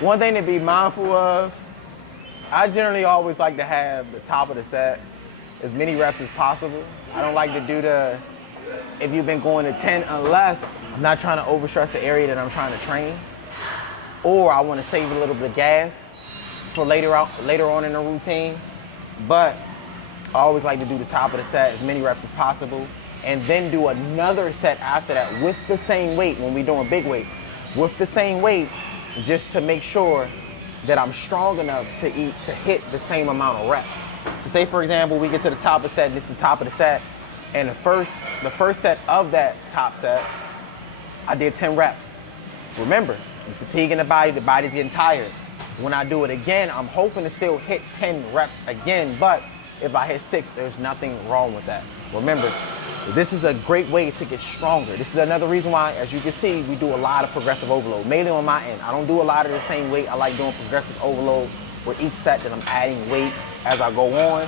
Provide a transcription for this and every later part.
One thing to be mindful of, I generally always like to have the top of the set as many reps as possible. I don't like to do if you've been going to 10, unless I'm not trying to overstress the area that I'm trying to train, or I want to save a little bit of gas for later on in the routine. But I always like to do the top of the set, as many reps as possible, and then do another set after that with the same weight when we're doing big weight. With the same weight, just to make sure that I'm strong enough to hit the same amount of reps. So say, for example, we get to the top of the set, and it's the top of the set, and the first set of that top set, I did 10 reps. Remember, I'm fatiguing the body's getting tired. When I do it again, I'm hoping to still hit 10 reps again, but if I hit 6, there's nothing wrong with that. Remember, this is a great way to get stronger. This is another reason why, as you can see, we do a lot of progressive overload, mainly on my end. I don't do a lot of the same weight. I like doing progressive overload with each set that I'm adding weight as I go on,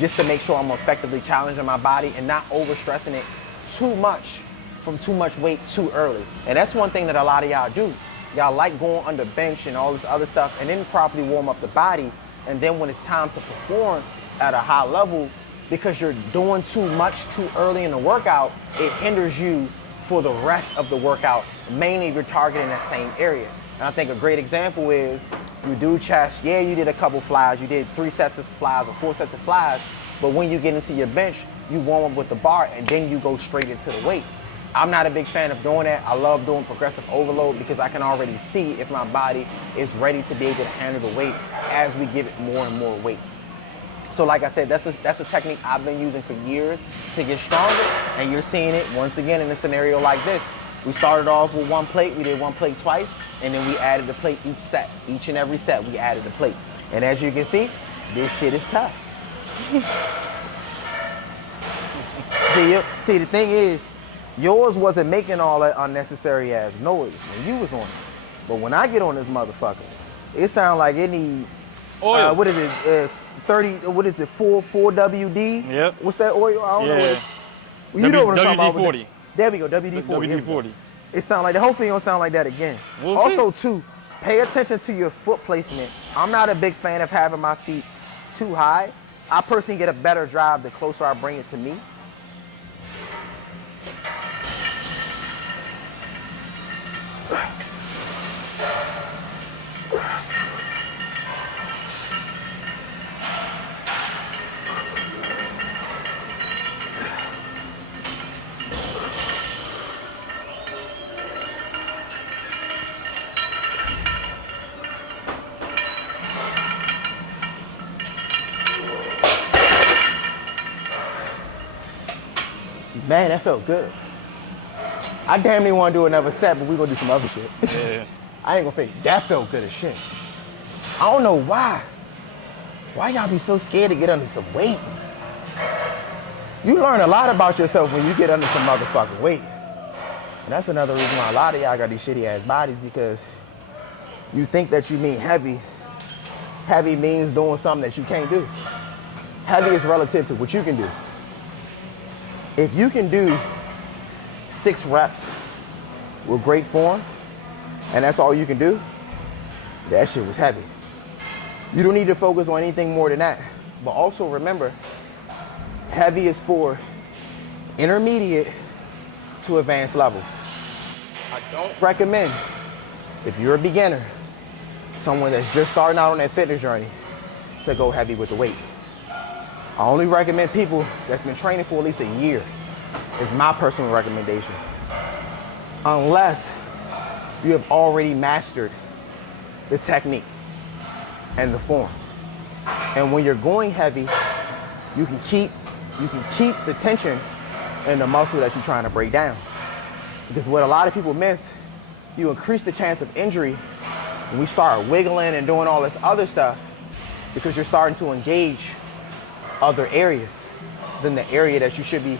just to make sure I'm effectively challenging my body and not overstressing it too much from too much weight too early. And that's one thing that a lot of y'all do. Y'all like going under bench and all this other stuff and then properly warm up the body. And then when it's time to perform at a high level, because you're doing too much too early in the workout, it hinders you for the rest of the workout, mainly if you're targeting that same area. And I think a great example is you do chest, yeah, you did a couple flies, you did 3 sets of flies or 4 sets of flies, but when you get into your bench, you warm up with the bar and then you go straight into the weight. I'm not a big fan of doing that. I love doing progressive overload because I can already see if my body is ready to be able to handle the weight as we give it more and more weight. So like I said, that's a technique I've been using for years to get stronger, and you're seeing it once again in a scenario like this. We started off with 1 plate, we did 1 plate twice, and then we added the plate each set. Each and every set, we added the plate. And as you can see, this shit is tough. See, the thing is, yours wasn't making all that unnecessary ass noise when you was on it. But when I get on this motherfucker, it sounds like it need, oil. what is it, 30, what is it, 4WD? Yep. What's that oil? I don't know what it's. Well, you know what I'm talking about. WD-40. There we go, WD-40. WD-40. It sounds like that. Hopefully it don't sound like that again. We'll also, see. too, pay attention to your foot placement. I'm not a big fan of having my feet too high. I personally get a better drive the closer I bring it to me. Man, that felt good. I damn near want to do another set, but we're going to do some other shit. Yeah. I ain't going to fake it. That felt good as shit. I don't know why. Why y'all be so scared to get under some weight? You learn a lot about yourself when you get under some motherfucking weight. And that's another reason why a lot of y'all got these shitty ass bodies, because you think that you mean heavy. Heavy means doing something that you can't do. Heavy is relative to what you can do. If you can do 6 reps with great form, and that's all you can do, that shit was heavy. You don't need to focus on anything more than that. But also remember, heavy is for intermediate to advanced levels. I don't recommend, if you're a beginner, someone that's just starting out on that fitness journey, to go heavy with the weight. I only recommend people that's been training for at least a year. It's my personal recommendation. Unless you have already mastered the technique and the form. And when you're going heavy, you can keep the tension in the muscle that you're trying to break down. Because what a lot of people miss, you increase the chance of injury when we start wiggling and doing all this other stuff, because you're starting to engage other areas than the area that you should be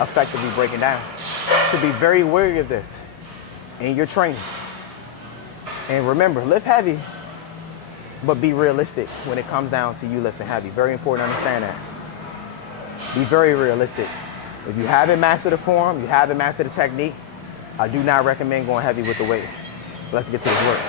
effectively breaking down. So be very wary of this in your training. And remember, lift heavy, but be realistic when it comes down to you lifting heavy. Very important to understand that. Be very realistic. If you haven't mastered the form, you haven't mastered the technique, I do not recommend going heavy with the weight. Let's get to this work.